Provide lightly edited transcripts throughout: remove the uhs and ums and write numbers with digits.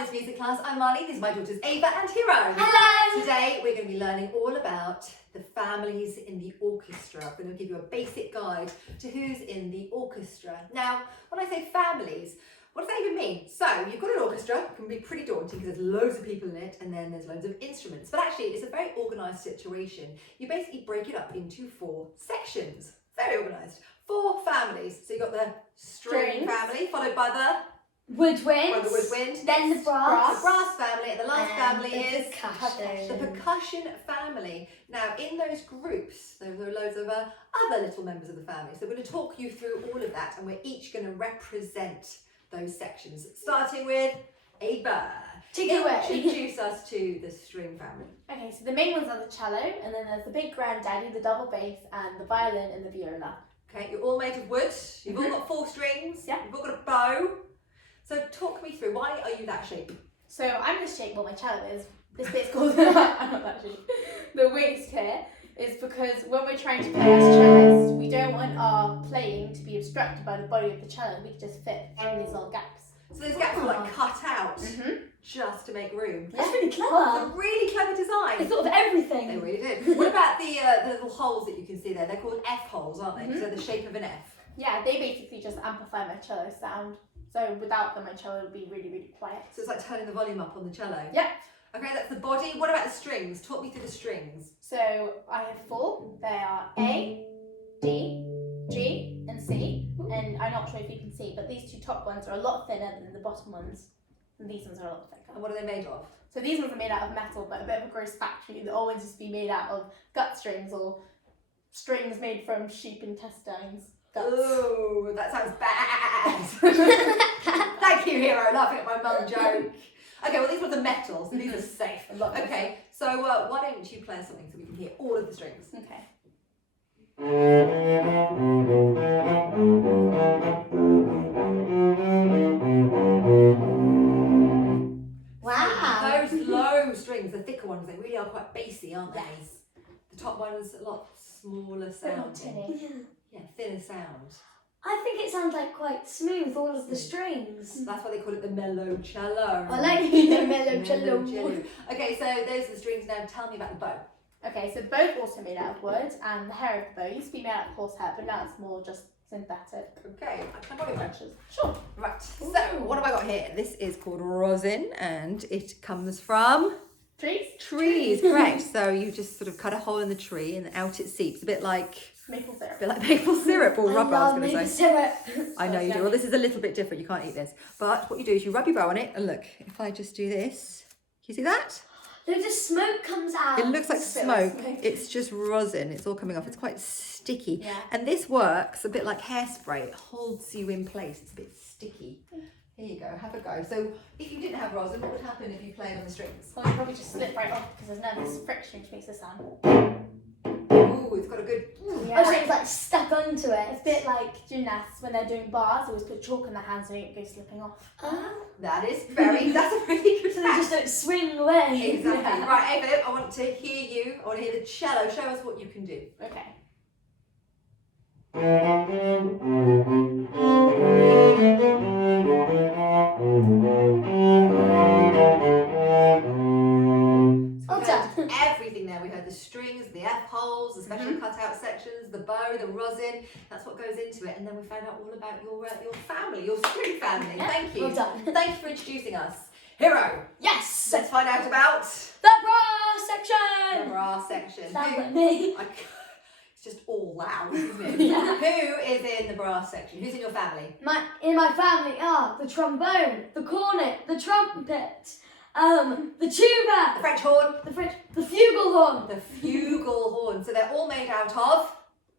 Marley's Music Class. I'm Marley, these are my daughters Ava and Hero. Hello! Today we're going to be learning all about the families in the orchestra. I'm going to give you a basic guide to who's in the orchestra. Now, when I say families, what does that even mean? So, you've got an orchestra, it can be pretty daunting because there's loads of people in it and then there's loads of instruments. But actually, it's a very organised situation. You basically break it up into 4 sections. Very organised. 4 families. So you've got the string family, followed by the woodwind, then the brass family, and the last family is percussion. the percussion family. Now, in those groups, there are loads of other little members of the family. So we're going to talk you through all of that, and we're each going to represent those sections, starting with Ava. Take it away. Introduce us to the string family. Okay, so the main ones are the cello, and then there's the big granddaddy, the double bass, and the violin and the viola. Okay, you're all made of wood. You've all got 4 strings. Yeah. You've all got a bow. So talk me through, why are you that shape? So I'm the shape, well, my cello is. This bit's called, I'm not that shape. The waist here is because when we're trying to play as cellists, we don't want our playing to be obstructed by the body of the cello. We can just fit in these little gaps. So those gaps are like cut out just to make room. That's really It's a clever. really clever design. They thought of They everything. really did. What about the little holes that you can see there? They're called F holes, aren't they? Because they're the shape of an F. Yeah, they basically just amplify my cello sound. So without them, my cello would be really, really quiet. So it's like turning the volume up on the cello. Yeah. Okay, that's the body. What about the strings? Talk me through the strings. So I have 4. They are A, D, G, and C. And I'm not sure if you can see, but these 2 top ones are a lot thinner than the bottom ones. And these ones are a lot thicker. And what are they made of? So these ones are made out of metal, but a bit of a gross factory. The old ones used to be made out of gut strings or strings made from sheep intestines. Guts. Oh, that sounds bad. Thank you, Hero. Laughing at my mum joke. Okay, well these were the metals, and these are safe. Okay, so why don't you play something so we can hear all of the strings? Okay. Wow. Those low strings, the thicker ones, they really are quite bassy, aren't they? Yes. The top one's a lot smaller Bit more sound. tinny. Yeah, thinner sound. I think it sounds like quite smooth, all of the strings. That's why they call it the mellow cello. I like the mellow cello. Okay, so those are the strings. Now tell me about the bow. Okay, so the bow's also made out of wood, and the hair of the bow used to be made out of horsehair, but now it's more just synthetic. Okay, can I borrow your bow? Branches. Sure. Right, so what have I got here? This is called rosin, and it comes from Trees. correct. So you just sort of cut a hole in the tree and out it seeps, a bit like Maple syrup. maple syrup or rubber, I was going to maple say. syrup. I know you do. Well, this is a little bit different. You can't eat this. But what you do is you rub your bow on it, and look, if I just do this, can you see that? Loads of smoke comes out. It looks like Bit like smoke. smoke. It's just rosin. It's all coming off. It's quite sticky. Yeah. And this works a bit like hairspray. It holds you in place. It's a bit sticky. Here you go. Have a go. So if you didn't have rosin, what would happen if you played on the strings? So you probably just slip right off because there's no this friction which makes a sound. Ooh, it's got a good... I was like stuck onto it. It's a bit like gymnasts when they're doing bars, always put chalk in their hands so they don't go slipping off. That is very... That's a really good So they just don't swing away. Exactly. Yeah. Right, Ava, I want to hear you. I want to hear the cello. Show us what you can do. Okay. Well done. Everything there. We heard the strings, the F holes, the special cut-out sections, the bow, the rosin. That's what goes into it. And then we found out all about your family, your string family. Thank you. Well done. Thank you for introducing us. Hero, Yes. let's find out about The brass section. the brass section. Sounds Who- like me. It's just all loud, isn't it? Yeah. Who is in the brass section? Who's in your family? In my family are the trombone, the cornet, the trumpet, the tuba, The French horn, the fugal horn, the fugal horn. So they're all made out of...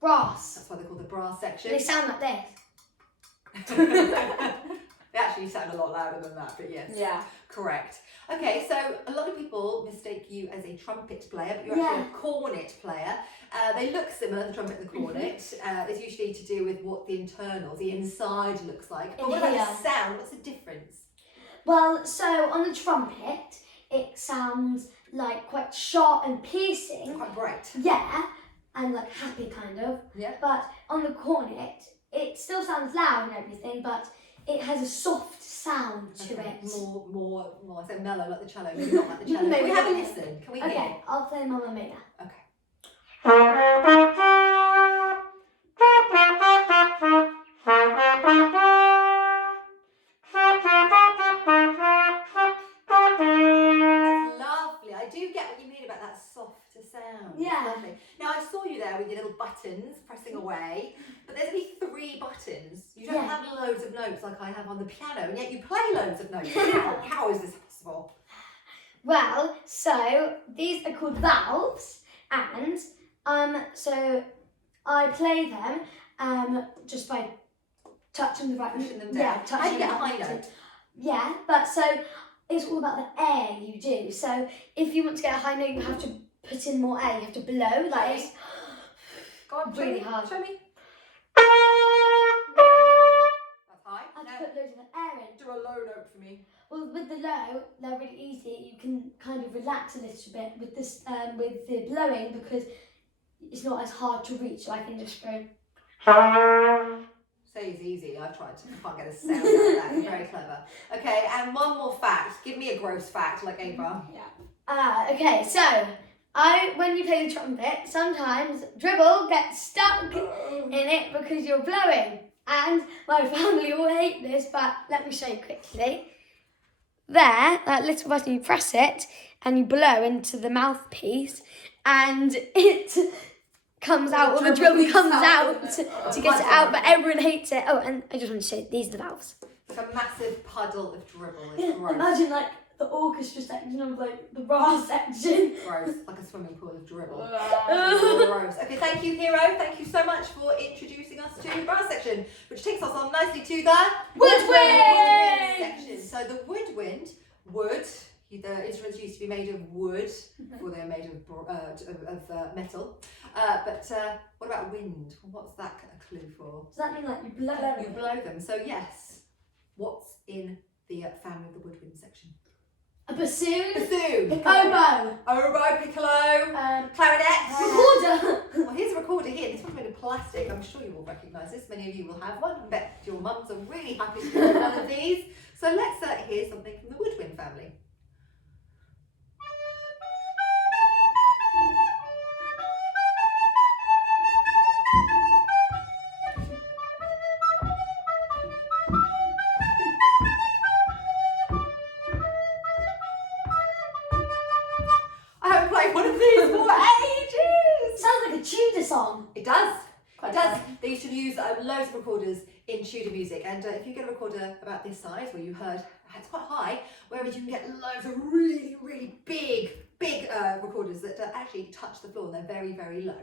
brass. That's why they're called the brass section. They sound like this. They actually sound a lot louder than that, but yes. Yeah. Correct. Okay, so a lot of people mistake you as a trumpet player, but you're actually a cornet player. They look similar, the trumpet and the cornet. It's usually to do with what the internal, the inside looks like. But what about the sound? What's the difference? Well, so on the trumpet, it sounds like quite sharp and piercing. Quite bright. Yeah, and like happy kind of. Yeah. But on the cornet, it still sounds loud and everything, but it has a soft sound to Okay, it. more, I say mellow like the cello, maybe not like the cello. Maybe Can we have a not. listen? Can we hear? Okay, I'll play Mamma Mia. Okay. That's lovely. I do get what you mean about that softer sound. It's Yeah. lovely. Now I saw you there with your little buttons pressing away, but there's only 3 buttons. You don't Yeah. have loads of notes like I have on the piano, and yet you play loads of notes. How is this possible? Well, so these are called valves, and so I play them just by touching the right. Pushing them down. Yeah, How do touching you get a the high right note? Yeah, but so it's all about the air you do. So if you want to get a high note, you have to put in more air. You have to blow. Like it's Go on, show really me. hard. Show me. That's high. I have Now, to put loads of air in. do a low note for me. Well, with the low, they're really easy. You can kind of relax a little bit with this, with the blowing because it's not as hard to reach. So I can just go. Say it's easy. I've tried. I can't get a sound out of that. You're very clever. Okay, and one more fact. Give me a gross fact, like Ava. Yeah. Okay, so when you play the trumpet, sometimes dribble gets stuck in it because you're blowing. And my family all hate this, but let me show you quickly. There, that little button, you press it and you blow into the mouthpiece and it comes out, or the dribble comes out to get it out, but everyone hates it. Oh, and I just want to show you, these are the valves. It's like a massive puddle of dribble. It's gross. Imagine like the orchestra section of like the brass section. Gross, like a swimming pool of dribble. Wow. Gross. Okay, thank you, Hero. Thank you so much for introducing us to the brass section, which takes us on nicely to the woodwind section. So the woodwind, the instruments used to be made of wood before they were made of metal. But what about wind? What's that a clue for? Does that mean like you blow? You blow them. So yes, what's in the family of the woodwind section? A bassoon. Bassoon, Oboe. oboe, piccolo, clarinet. Recorder. Well, here's a recorder here. This one's made of plastic. I'm sure you will recognise this. Many of you will have one. I bet your mums are really happy to get one of these. So let's hear something from the woodwind family. I haven't played one of these for ages. Sounds like a Tudor song. It does. Quite It does. fun. They used to use loads of recorders in Tudor music, and if you get a recorder about this size, where you heard it's quite high, whereas you can get loads of really, really big recorders that actually touch the floor and they're very, very low.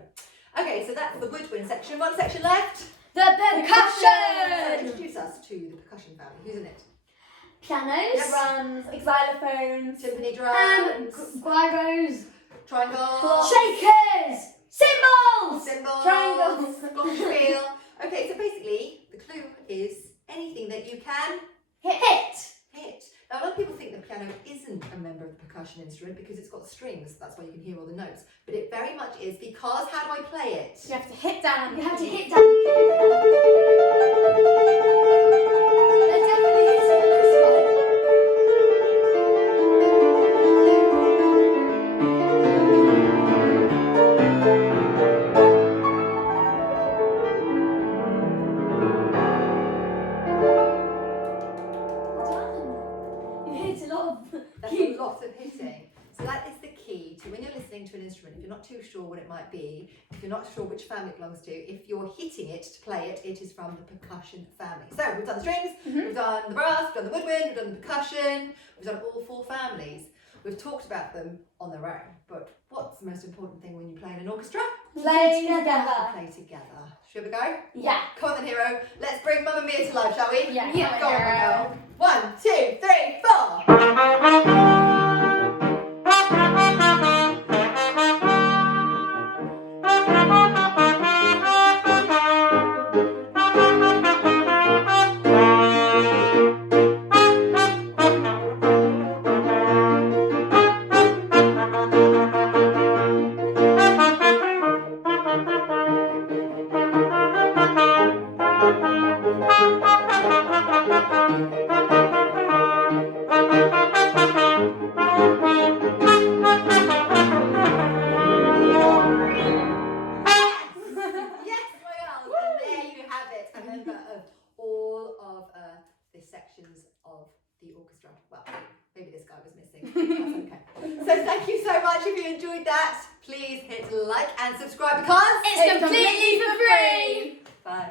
Okay, so that's the woodwind section. One section left. The So percussion. introduce us to the percussion family. Who's in it? Pianos. Drums, like xylophones, Timpani drums, Gyros. triangles, Shakers. Cymbals. cymbals, triangles. glockenspiel. Okay, so basically the clue is anything that you can Hit. hit. Now, a lot of people think the piano isn't a member of the percussion instrument because it's got strings. That's why you can hear all the notes. But it very much is because how do I play it? You have to hit down on You the have to keys. hit down the key. They're definitely hitting on this one. You hit a lot of That's keys. a lot of hitting. So that is the key to when you're listening to an instrument, if you're not too sure what it might be, if you're not sure which family it belongs to, if you're hitting it to play it, it is from the percussion family. So we've done the strings, we've done the brass, we've done the woodwind, we've done the percussion, we've done all 4 families. We've talked about them on their own, but what's the most important thing when you play in an orchestra? Play To together. play together. Should we go? Yeah. Come on then, Hero. Let's bring Mamma Mia to life, shall we? Yeah, Yeah, Go on, Hero. girl. 1, 2, 3, 4. sections of the orchestra. Well, maybe this guy was missing. That's okay. So thank you so much. If you enjoyed that, please hit like and subscribe because It's completely for free. Bye.